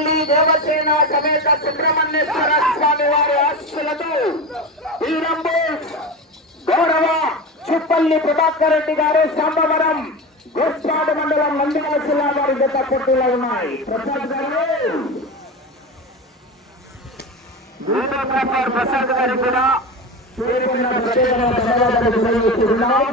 శ్రీవల్లి దేవసేన సమేత సుబ్రహ్మణ్యేశ్వర స్వామి వారి ఆశీస్సులతో ఈ రంబు గౌరవ చుప్పల్లి ప్రభాకర్ రెడ్డి గారు సాంబవరం గోస్పాడు మండలం నంద్యాల జిల్లా వారి జత పోటీలో ఉన్నాయి. ప్రసాద్ గారు వీడియోగ్రాఫర్ ప్రసాద్ గారు కూడా ధన్యవాదాలు తెలియజేస్తున్నాం.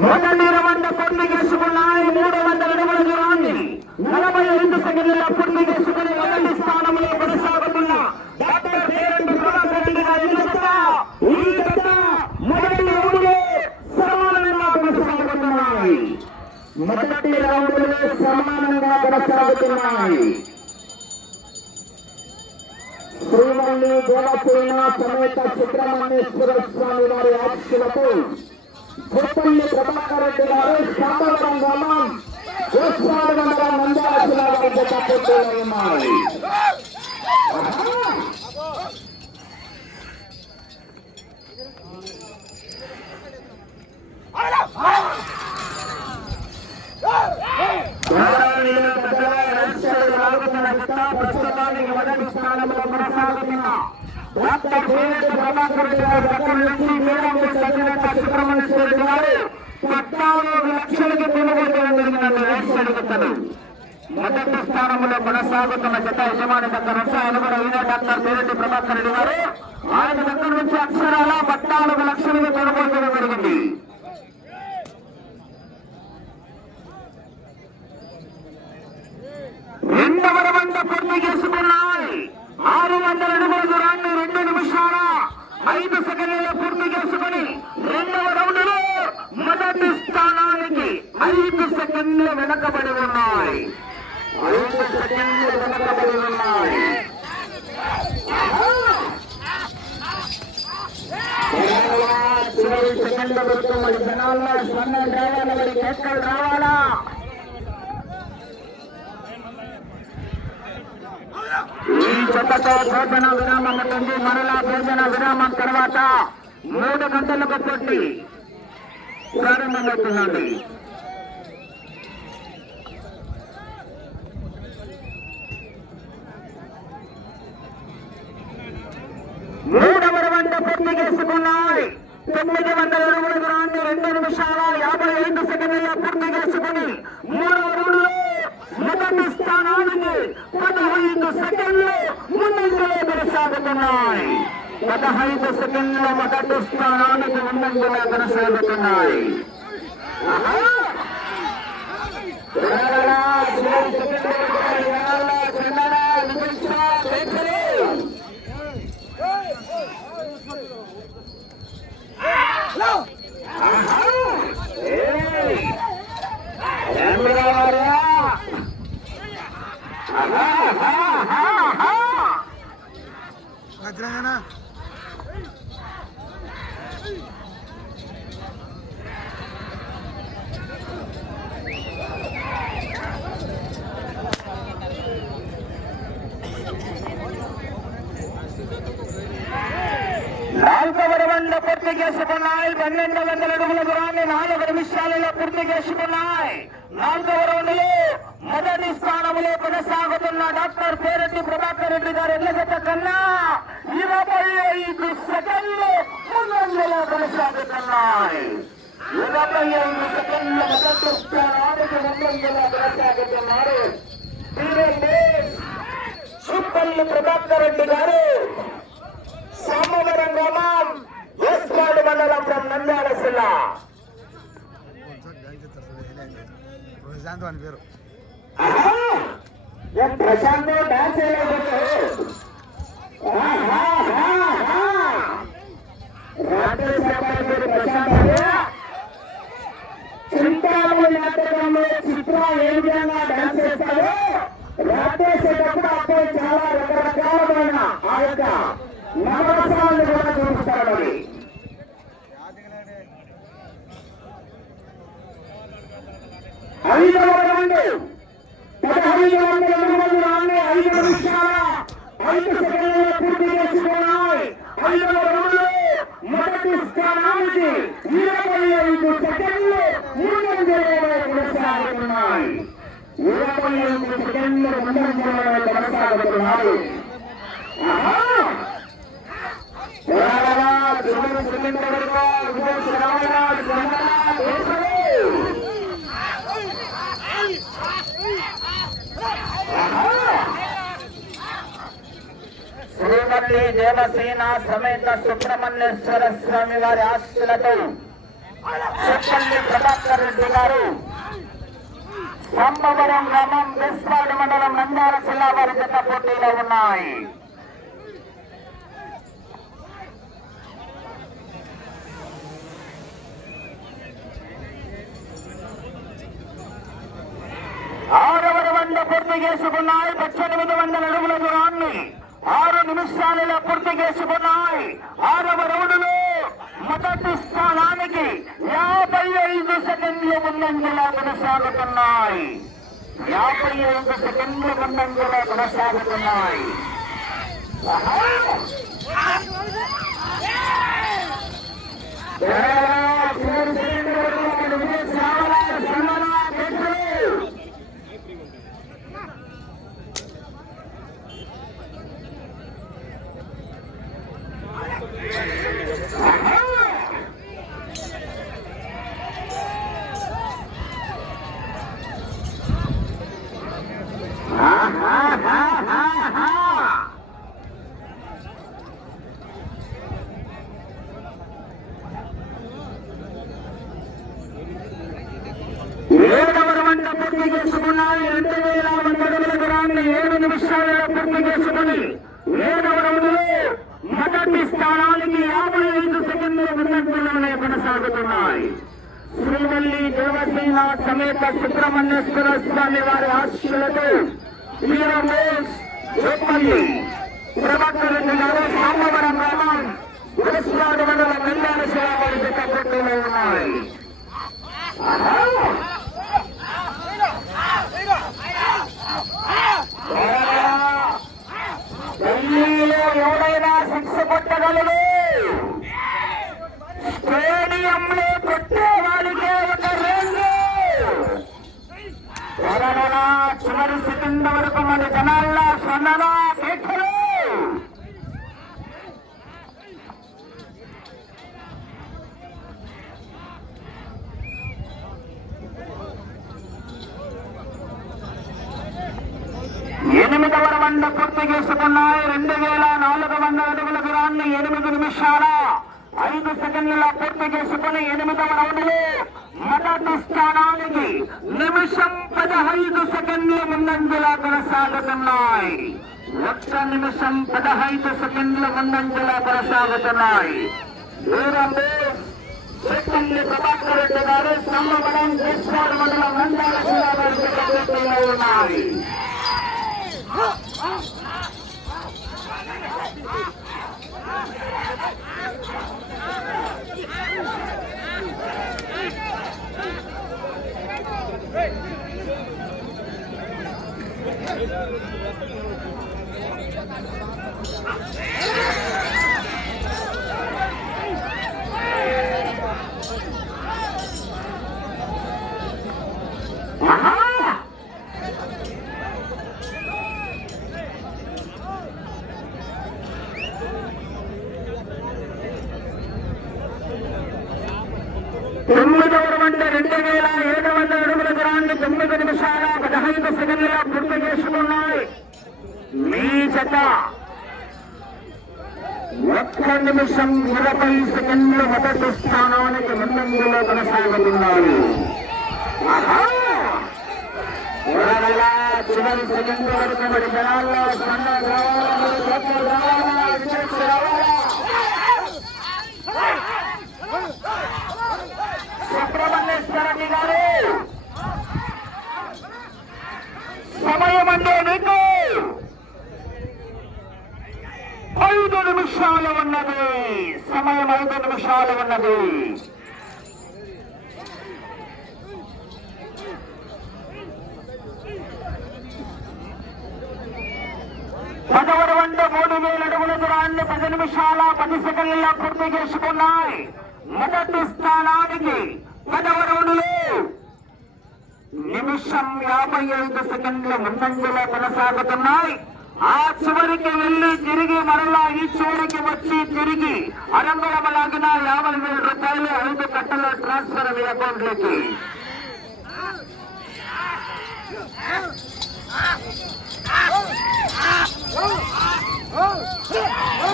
మొదటి రౌండ్ పూర్తి చేసుకున్నాయి. 300 అడుగుల దూరాన్ని 45 సెకండ్ల పూర్తి చేసుకుని మొదటి స్థానంలో కొనసాగుతున్న డాక్టర్ పేరెంట్ ప్రభాకర్ రెడ్డి గారి ఈ జత మొదటి రౌండ్లో సమానంగా కొనసాగుతున్నాయి. మొదటి రౌండ్లో సమానంగా కొనసాగుతున్నాయి. శ్రీవల్లి దేవసేన సమేత సుబ్రహ్మణ్యేశ్వర స్వామి వారి ఆశీస్సులతో చుప్పల్లి ప్రభాకర్ రెడ్డి గారు సాంబవరం గ్రామం గోస్పాడు మండలం నంద్యాల జిల్లా వారి జత పోటీలో ఉన్నాయి. ప్రస్తుతానికి మొదటి స్థానంలో కొనసాగుతున్న డాక్టర్ పేరెంట్ ప్రభాకర్ రెడ్డి గారి దగ్గర నుంచి మేడం సజ్జనత సుబ్రహ్మణ్యేశ్వర రెడ్డి గారు 14 లక్షలకు కొనుగోలు జరిగిన మొదటి స్థానంలో కొనసాగుతున్న జత యజమాని దగ్గర నుంచి ఆయన కూడా ఈయన డాక్టర్ పేరెంట్ ప్రభాకర్ రెడ్డి గారు ఆయన దగ్గర నుంచి అక్షరాల 14 లక్షలకు కొనుగోలు చేయడం జరిగింది. రెండవ రౌండ్ పూర్తి చేసుకున్నాయి. 600 అడుగుల దూరాన్ని 2 నిమిషాల 5 సెకండ్లలో పూర్తి చేసుకుని రెండవ రౌండ్ లో మొదటి స్థానానికి 5 సెకండ్లు వెనకబడి ఉన్నాయి. 5 సెకండ్లు వెనకబడి ఉన్నాయి. చివరి సెకండ్ల వరకు మరి జనాల్లో స్పందన రావాలా, మరి కేకలు రావాలా? ఈ జతతో భోజన విరామం ఉంటుంది. మరలా భోజన విరామం తర్వాత 3 గంటలకు పోటీ ప్రారంభమవుతుందండి. మూడవ రౌండ్ పూర్తి చేసుకున్నాయి. 900 అడుగుల దూరాన్ని 2 నిమిషాల 55 సెకండ్లలో పూర్తి చేసుకుని మూడవ రౌండ్లో మొదటి స్థానానికి 15 సెకండ్లు ముందంజలో కొనసాగుతున్నాయి. 15 సెకండ్ల మొదటి స్థానానికి ముందంజలో కొనసాగుతున్నాయి. పూర్తి చేసుకున్నాయి. 1200 అడుగుల దూరాన్ని 4 నిమిషాలలో పూర్తి చేసుకున్నాయి. 4వ రౌండ్లో మొదటి స్థానంలో కొనసాగుతున్న డాక్టర్ పేరెడ్డి ప్రభాకర్ రెడ్డి గారి ఎల్లగత కన్నా 25 సెకండ్లు ముందంజలో కొనసాగుతున్నాయి. 25 సెకండ్ల మొదటి స్థానానికి ముందంజలో కొనసాగుతున్నారు. చుప్పల్లి ప్రభాకర్ రెడ్డి గారు సాంబవరం గ్రామం గోస్పాడు మండలం ఫ్రమ్ నంద్యాల జిల్లా. ప్రశాంత్ డాన్స్ చింతామణి నాటకంలో చిత్ర ఏ విధంగా డాన్స్ చేస్తారో రాటేసేటప్పుడు అప్పుడు చాలా రకరకాలమైన ఆ యొక్క నవరసాలను కూడా చూపిస్తారు. మరి 5వ రౌండ్ 1500 అడుగుల దూరాన్ని 5 నిమిషాల 5 సెకండ్ల నుంచి 25 సెకండ్లు ముందంజలో కొనసాగుతున్నాయి. 25 సెకండ్లు ముందంజలో కొనసాగుతున్నాయి. చివరి సెకండ్ వరకు శ్రీమతి దేవసేన సమేత సుబ్రహ్మణ్యేశ్వర స్వామి వారి ఆశీస్సులతో చెప్పల్లి ప్రభాకర్ రెడ్డి గారు సంభవరం గ్రామం బెస్వాడ మండలం నంద్యాల జిల్లా వారి జత పోటీలో ఉన్నాయి. ఆరవ రౌండ్ పూర్తి చేసుకున్నాయి. 1800 అడుగుల దూరాన్ని 6 నిమిషాలలో పూర్తి చేసుకున్నాయి. 6వ రౌండ్లో మొదటి స్థానానికి 55 సెకండ్లు ముందంజలో కొనసాగుతున్నాయి. 55 సెకండ్లు ముందంజలో కొనసాగుతున్నాయి. పూర్తి చేసుకున్నాయి. 2000 అడుగుల దూరాన్ని 7 నిమిషాలలో పూర్తి చేసుకుని 7వ రౌండ్లో మొదటి స్థానానికి 55 సెకండ్ల ముందంజలోనే కొనసాగుతున్నాయి. శ్రీవల్లి దేవసేన సమేత సుబ్రహ్మణ్యేశ్వర స్వామి వారి ఆశీస్సులతో చెప్పల్లి ప్రభాకర్ రెడ్డి గారు సామవరం గ్రామం బెస్వాడ మండలం నంద్యాల జిల్లా వారి జత పోటీలో ఉన్నాయి. ఢిల్లీలో ఎవరైనా శిక్ష కొట్టగలరు. స్టేడియంలో కొట్టేవాడికే ఒక రేంజ్. చివరి సెకండ్ వరకు మన జనాల్లో స్పందన కేకలు. ఎనిమిదవ రౌండ్ పూర్తి చేసుకున్నాయి. 2400 అడుగుల దూరాన్ని 8 నిమిషాల 5 సెకండ్లలో పూర్తి చేసుకుని 8వ రౌండ్లో మొదటి స్థానానికి నిమిషం 15 సెకండ్ల ముందంజలో కొనసాగుతున్నాయి. 1 నిమిషం 15 సెకండ్ల ముందంజలో కొనసాగుతున్నాయి. చెప్పల్లి ప్రభాకర్ రెడ్డి గారు సంభవరం బెస్వాడ మండలం నంద్యాల జిల్లా వారి జత పోటీలో ఉన్నాయి. తొమ్మిదవ రౌండ్ 2700 అడుగుల దూరాన్ని 9 నిమిషాల 15 సెకండ్లలో పూర్తి చేసుకున్నాయి. మీ జత 1 నిమిషం 20 సెకండ్లు మొదటి స్థానానికి ముందంజలో కొనసాగుతున్నాయి. చివరి సెకండ్ వరకు మరి జనాల్లో స్పందన సుబ్రహ్మణ్యేశ్వర రెడ్డి గారు సమయం అంటే మీకు 5 నిమిషాలు ఉన్నది. సమయం 5 నిమిషాలు ఉన్నది. పదవరు అంటే 3000 అడుగుల దూరాన్ని 10 నిమిషాల 10 సెకండ్లలో పూర్తి చేసుకున్నాయి. మొదటి స్థానానికి 10వ రౌండ్లో నిమిషం 55 సెకండ్ల ముందంజలో కొనసాగుతున్నాయి. ఆ చివరికి వెళ్లి తిరిగి మరలా ఈ చివరికి వచ్చి తిరిగి అరంగుళమలాగిన 50,000 రూపాయలు 5 కట్టల ట్రాన్స్ఫర్ మీ అకౌంట్లోకి.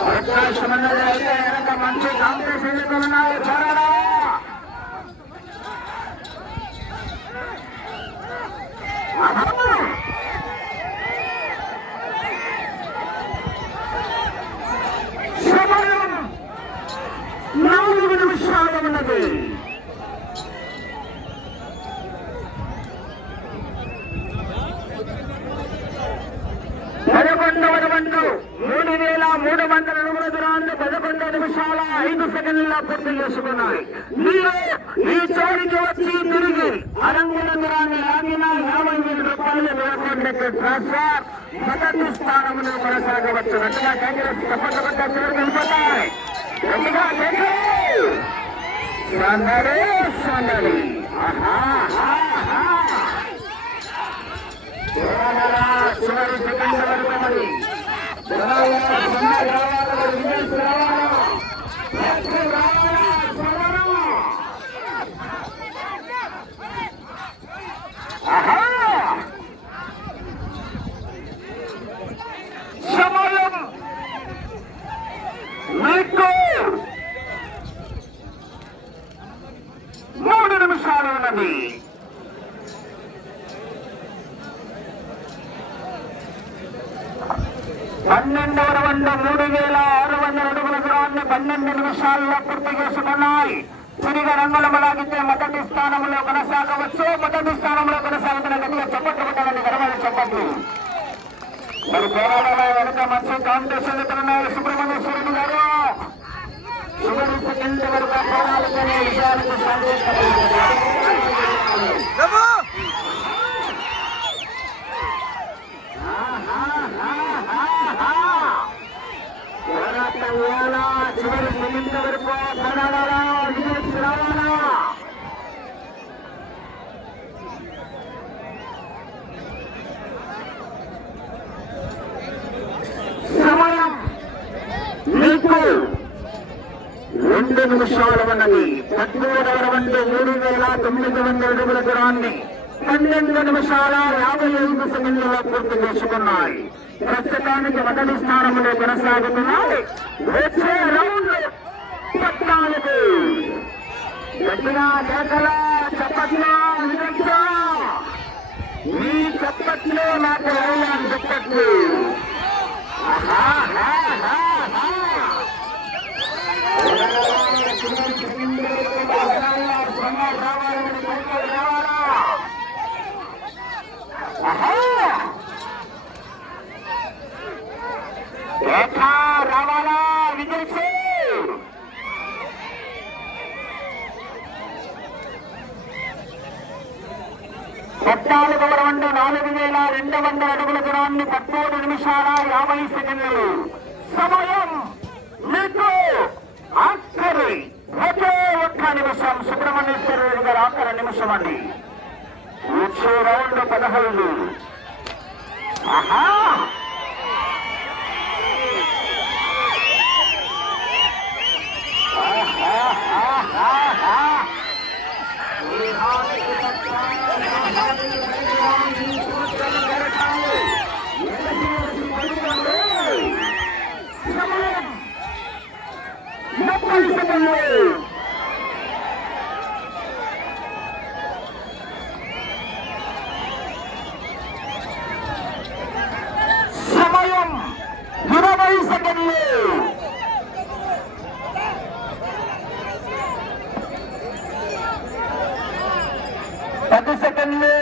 అవకాశం అన్నది అయితే కనుక మంచి కాంపిటీషన్ ఉన్నాయి. పోరాడా సమయం 4 నిమిషాలు ఉన్నది. రౌండ్ 3,300 అడుగుల దూరాన్ని 11 నిమిషాల 5 సెకండ్ల పూర్తి చేసుకున్నాయి. మీరు ఈ చివరికి వచ్చి తిరిగి అరంగుల దూరాన్ని లాగిన 50,000 రూపాయలు వేసుకుంటే ట్రాన్స్ఫర్ మొదటి స్థానంలో కొనసాగవచ్చు. గట్టిగా కాంగ్రెస్ తప్పకుండా చివరికి వెళ్ళిపోతాయి. గట్టిగా సందడి చివరి సెకండ్ వరకు మరి సమయం మీకు 3 నిమిషాలు ఉన్నది. పన్నెండవ రౌండ్ 3,600 అడుగుల దూరాన్ని 12 నిమిషాల్లో పూర్తి చేసుకున్నాయి. తిరిగి రంగులమలాగితే మొదటి స్థానంలో కొనసాగవచ్చు. మొదటి స్థానంలో కొనసాగుతున్న గట్టిగా చప్పట్లు కొట్టాలని గర్వాలు చెప్పట్లు. మరి పోరాటంలో వెనుక మంచి కాంపిటీషన్ ఉన్నాయి. సుబ్రహ్మణ్యేశ్వరుడు గారు చివరి సెకండ్ వరకు పోరాడుకునే విజయానికి చివరి సెకండ్ వరకు పోరాడాలా రావాలా. సమయం మీకు 2 నిమిషాలు ఉన్నది. 13వ రౌండ్ 3,900 అడుగుల దూరాన్ని 12 నిమిషాల 55 సెకండ్లలో పూర్తి చేసుకున్నాయి. ప్రస్తుతానికి మొదటి స్థానంలో కొనసాగుతున్నాయి. వచ్చే రౌండ్ 14. గట్టిగా కేకలా చప్పట్లో మీ చప్పట్లో నాకు వేయాలి చప్పట్లు. రావాలా విజయ్ 14వ రౌండ్ 4,200 అడుగుల దూరాన్ని 13 నిమిషాల 50 సెకండ్లు. సమయం మీకు ఆఖరి ఒకే ఒక్క నిమిషం. సుబ్రహ్మణ్యేశ్వరరెడ్డి గారు ఆఖరి నిమిషం అండి. వచ్చే రౌండ్ 15. సమయం 20 సెకండ్లు. 10 సెకండ్లు.